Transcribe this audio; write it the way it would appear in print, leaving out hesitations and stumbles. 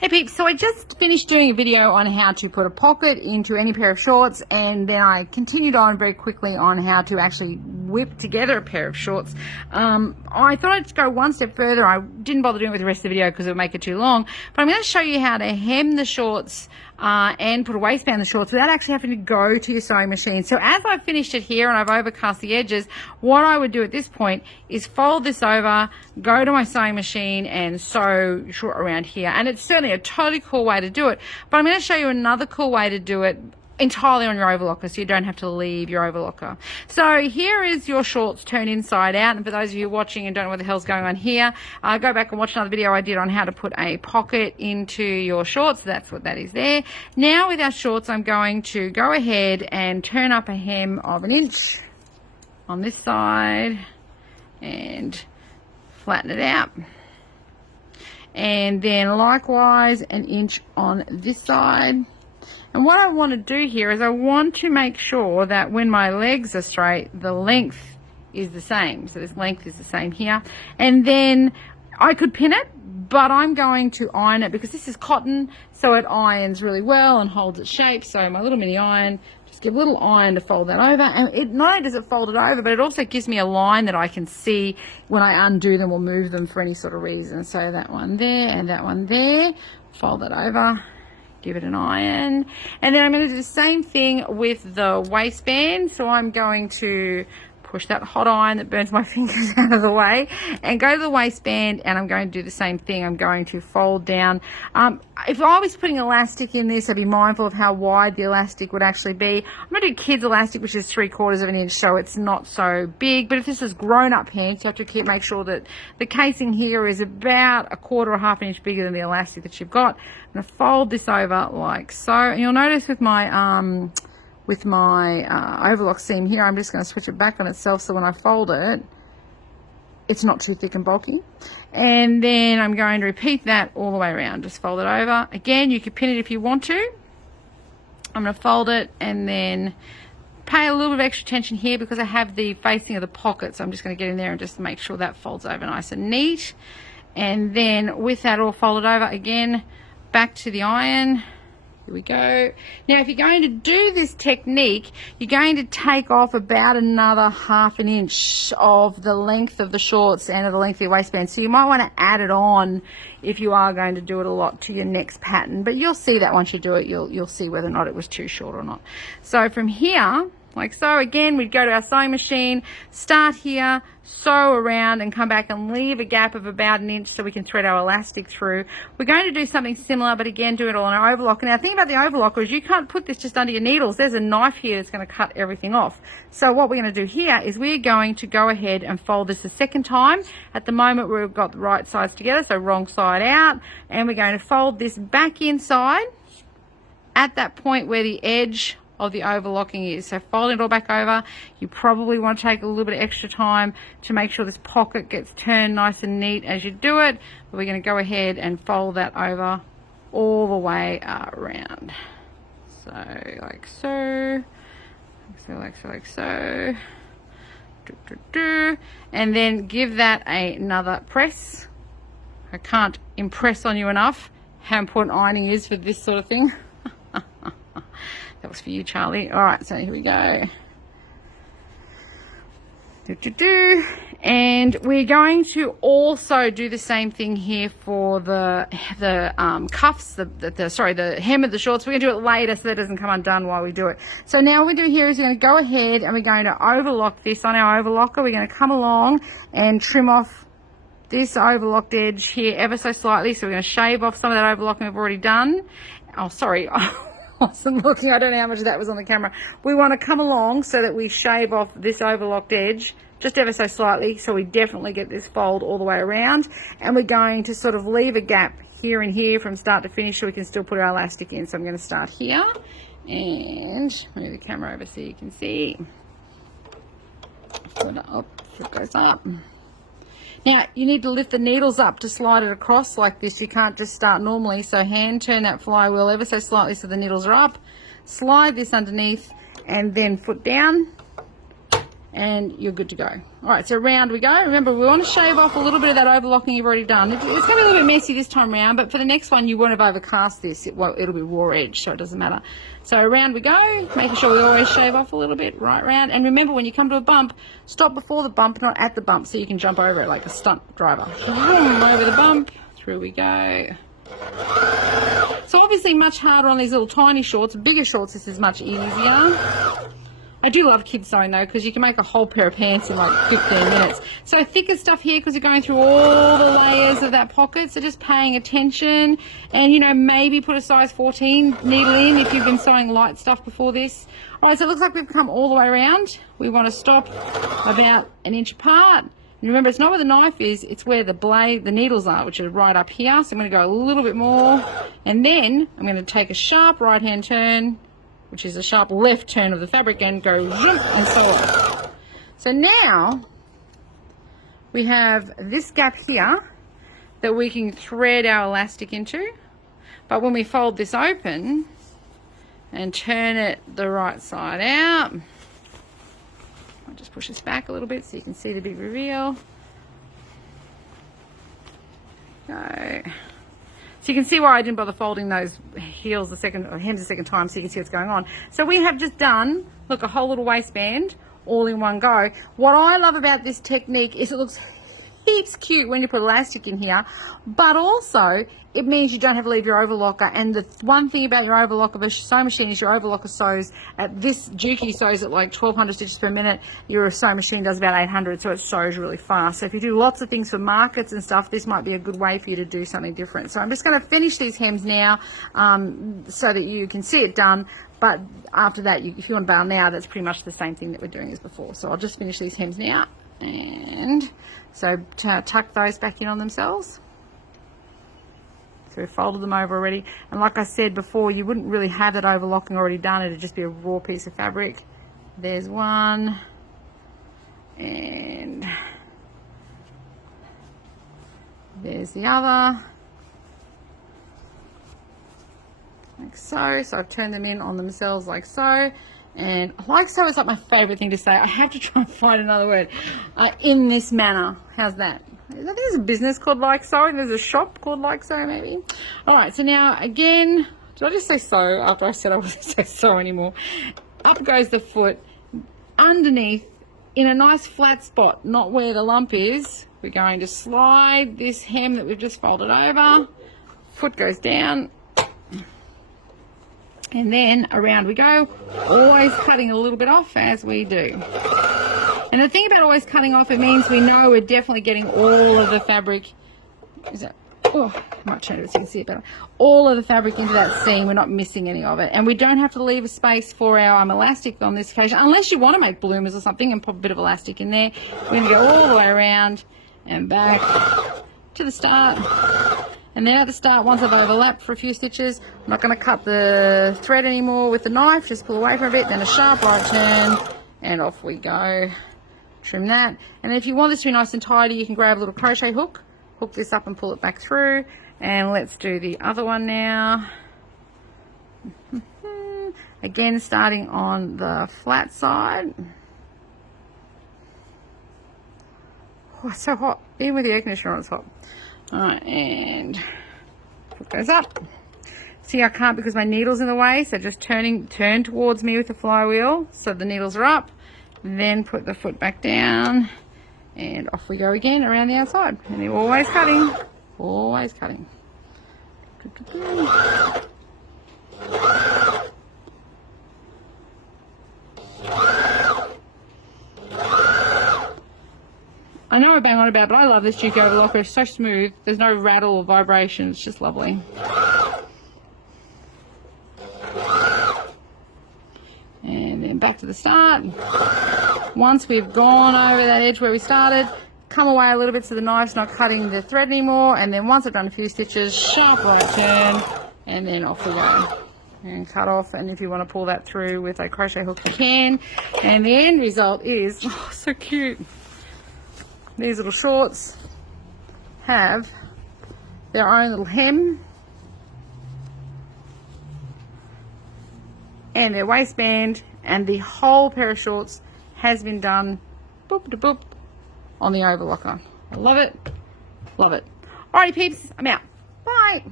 Hey peeps, so I just finished doing a video on how to put a pocket into any pair of shorts, and then I continued on very quickly on how to actually whip together a pair of shorts. I thought I'd go one step further. I didn't bother doing it with the rest of the video because it would make it too long, but I'm going to show you how to hem the shorts and put a waistband in the shorts without actually having to go to your sewing machine. So as I've finished it here and I've overcast the edges, what I would do at this point is fold this over, go to my sewing machine and sew short around here. And it's certainly a totally cool way to do it, but I'm going to show you another cool way to do it entirely on your overlocker, so you don't have to leave your overlocker. So here is your shorts turned inside out, and for those of you watching and don't know what the hell's going on here, go back and watch another video I did on how to put a pocket into your shorts. That's what that is there. Now with our shorts, I'm going to go ahead and turn up a hem of 1 inch on this side and flatten it out, and then likewise 1 inch on this side. And what I want to do here is I want to make sure that when my legs are straight, the length is the same. So this length is the same here. And then I could pin it, but I'm going to iron it because this is cotton, so it irons really well and holds its shape. So my little mini iron, just give a little iron to fold that over. And it not only does it fold it over, but it also gives me a line that I can see when I undo them or move them for any sort of reason. So that one there and that one there, fold that over. Give it an iron, and then I'm going to do the same thing with the waistband. So I'm going to push that hot iron that burns my fingers out of the way and go to the waistband, and I'm going to do the same thing. I'm going to fold down. If I was putting elastic in this, I'd be mindful of how wide the elastic would actually be. I'm going to do kids elastic, which is 3/4 of an inch, so it's not so big. But if this is grown-up pants, you have to make sure that the casing here is about 1/4 or 1/2 inch bigger than the elastic that you've got. I'm going to fold this over like so, and you'll notice with my overlock seam here, I'm just going to switch it back on itself, so when I fold it, it's not too thick and bulky. And then I'm going to repeat that all the way around. Just fold it over. Again, you can pin it if you want to. I'm going to fold it and then pay a little bit of extra attention here because I have the facing of the pocket, so I'm just going to get in there and just make sure that folds over nice and neat. And then with that all folded over, again, back to the iron. Here we go. Now, if you're going to do this technique, you're going to take off about another 1/2 inch of the length of the shorts and of the length of your waistband. So you might want to add it on if you are going to do it a lot to your next pattern. But you'll see that once you do it, you'll see whether or not it was too short or not. So from here, like so, again, we'd go to our sewing machine, start here, sew around and come back and leave a gap of about 1 inch so we can thread our elastic through. We're going to do something similar, but again, do it all on our overlocker. Now, the thing about the overlocker is you can't put this just under your needles. There's a knife here that's going to cut everything off. So what we're going to do here is we're going to go ahead and fold this a second time. At the moment, we've got the right sides together, so wrong side out, and we're going to fold this back inside at that point where the edge of the overlocking is. So folding it all back over, you probably want to take a little bit of extra time to make sure this pocket gets turned nice and neat as you do it. But we're going to go ahead and fold that over all the way around. So like so, like so. And then give that another press. I can't impress on you enough how important ironing is for this sort of thing. That was for you, Charlie. All right, so here we go. And we're going to also do the same thing here for the cuffs, the hem of the shorts. We're going to do it later so that it doesn't come undone while we do it. So now what we're going to do here is we're going to go ahead and we're going to overlock this on our overlocker. We're going to come along and trim off this overlocked edge here ever so slightly. So we're going to shave off some of that overlocking we've already done. Oh, sorry. I wasn't looking. I don't know how much of that was on the camera. We want to come along so that we shave off this overlocked edge just ever so slightly, so we definitely get this fold all the way around. And we're going to sort of leave a gap here and here from start to finish so we can still put our elastic in. So I'm going to start here and move the camera over so you can see. So it goes up. Now, you need to lift the needles up to slide it across like this. You can't just start normally. So hand turn that flywheel ever so slightly so the needles are up. Slide this underneath and then foot down and you're good to go. All right, so round we go. Remember, we want to shave off a little bit of that overlocking you've already done. It's going to be a little bit messy this time around, but for the next one, you won't have overcast this. It'll be raw edge, so it doesn't matter. So around we go, making sure we always shave off a little bit, right round. And remember, when you come to a bump, stop before the bump, not at the bump, so you can jump over it like a stunt driver. Over the bump, through we go. So obviously much harder on these little tiny shorts. Bigger shorts, this is much easier. I do love kids sewing though, because you can make a whole pair of pants in like 15 minutes. So thicker stuff here because you're going through all the layers of that pocket. So just paying attention, and you know, maybe put a size 14 needle in if you've been sewing light stuff before this. All right, so it looks like we've come all the way around. We want to stop about 1 inch apart. And remember, it's not where the knife is, it's where the needles are, which are right up here. So I'm going to go a little bit more, and then I'm going to take a sharp right hand turn, which is a sharp left turn of the fabric, and go zoom and sew it. So now we have this gap here that we can thread our elastic into, but when we fold this open and turn it the right side out, I'll just push this back a little bit so you can see the big reveal. Go. So you can see why I didn't bother folding those hems the second time, so you can see what's going on. So we have just done, look, a whole little waistband all in one go. What I love about this technique is it looks heaps cute when you put elastic in here, but also it means you don't have to leave your overlocker. And the one thing about your overlocker sewing machine is your overlocker sews at this Juki sews at like 1200 stitches per minute. Your sewing machine does about 800, so it sews really fast. So if you do lots of things for markets and stuff, this might be a good way for you to do something different. So I'm just going to finish these hems now so that you can see it done. But after that, if you want to bail now, that's pretty much the same thing that we're doing as before. So I'll just finish these hems now. And so tuck those back in on themselves. So we've folded them over already, and like I said before, you wouldn't really have that overlocking already done. It'd just be a raw piece of fabric. There's one, and there's the other, like so. So I've turned them in on themselves like so. And like so is like my favorite thing to say. I have to try and find another word. In this manner. How's that? I think there's a business called Like So. There's a shop called Like So, maybe. All right, so now again, did I just say so after I said I wasn't say so anymore? Up goes the foot. Underneath, in a nice flat spot, not where the lump is, we're going to slide this hem that we've just folded over. Foot goes down. And then around we go, always cutting a little bit off as we do. And the thing about always cutting off, it means we know we're definitely getting all of the fabric. Is that? Oh, I might turn it so you can see it better. All of the fabric into that seam. We're not missing any of it. And we don't have to leave a space for our elastic on this occasion, unless you want to make bloomers or something and pop a bit of elastic in there. We're going to go all the way around and back to the start. And then at the start, once I've overlapped for a few stitches, I'm not going to cut the thread anymore with the knife, just pull away from a bit, then a sharp right turn, and off we go. Trim that. And if you want this to be nice and tidy, you can grab a little crochet hook, hook this up and pull it back through. And let's do the other one now. Again, starting on the flat side. Oh, it's so hot. Even with the air conditioner on, it's hot. Alright, and foot goes up. See, I can't because my needle's in the way, so just turn towards me with the flywheel so the needles are up. Then put the foot back down, and off we go again around the outside. And you're always cutting, always cutting. I know I bang on about it, but I love this Juki Overlocker. It's so smooth. There's no rattle or vibration. It's just lovely. And then back to the start. Once we've gone over that edge where we started, come away a little bit so the knife's not cutting the thread anymore. And then once I've done a few stitches, sharp right turn, and then off we go. And cut off, and if you want to pull that through with a crochet hook, you can. And the end result is, oh, so cute. These little shorts have their own little hem and their waistband, and the whole pair of shorts has been done boop to boop on the overlocker. I love it. Love it. Alrighty, peeps. I'm out. Bye.